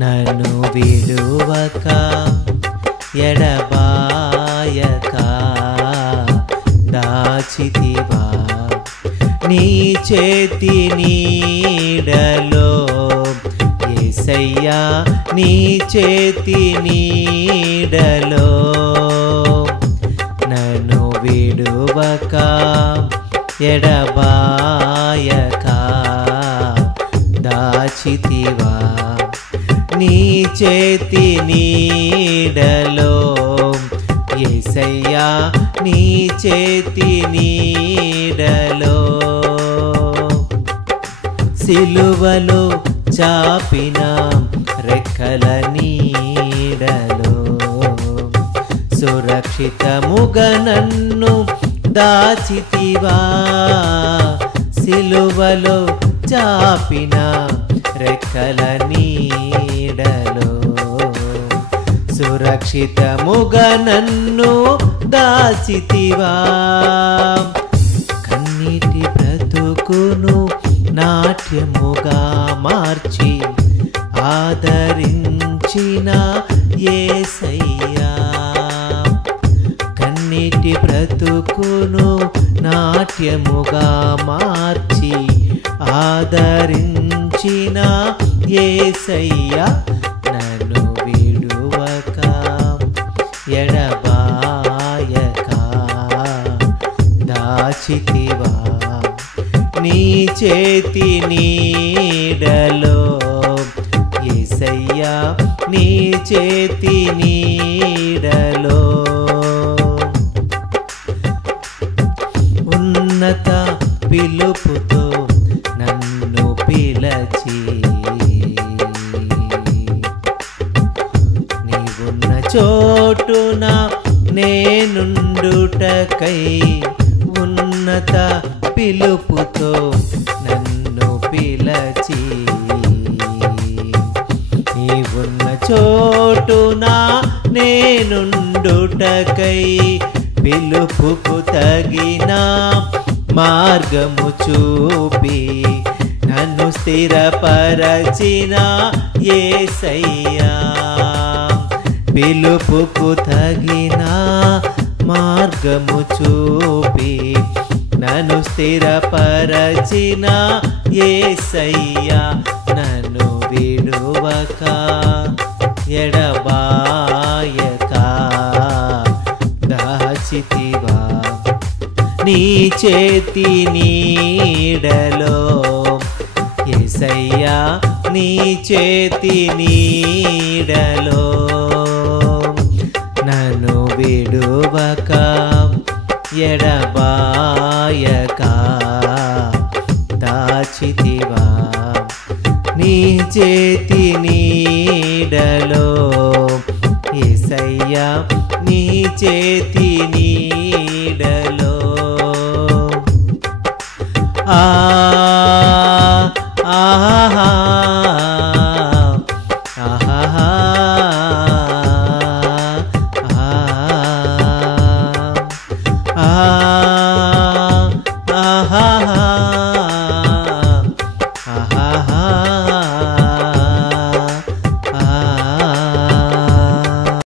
నన్ను విడువక ఎడబాయక దాచితివా నీ చేతి నీడలో యేసయ్యా నీ చేతి నీడలో నన్ను విడువక ఎడబాయక దాచితివా నీ చేతి నీడలో యేసయ్యా నీ చేతి నీడలో సిలువలో చాపిన రెక్కల నీడలో సురక్షితముగా నన్ను దాచితివా సిలువలో చాపిన రెక్కల నీడలో సురక్షితముగా నన్ను దాచితివా కన్నీటి బ్రతుకును నాట్యముగా మార్చి ఆదరించిన యేసయ్యా కన్నీటి బ్రతుకును నాట్యముగా మార్చి ఆదరించిన యేసయ్యా నన్ను విడువక ఎడబాయక దాచితివా నీ చేతి నీడలో యేసయ్యా నీ చేతి నీడలో ఉన్నత పిలుపుతో నన్ను పిలచి నీవున్న చోటున నేనుండుటకై ఉన్నత పిలుపుతో నన్ను పిలచి నీవున్న చోటున నేనుండుటకై పిలుపుకు తగిన మార్గము చూపి నన్ను స్థిరపరచిన యేసయ్యా పిలుపుకు తగిన మార్గము చూపి నన్ను స్థిరపరచిన యేసయ్యా నన్ను విడువక ఎడబాయక దాచితివా నీ చేతి నీడలో యేసయ్యా నీ చేతి నీడలో నన్ను విడువక ఎడబాయక దాచితివా నీ చేతి నీడలో యేసయ్యా నీ చేతి నీడలో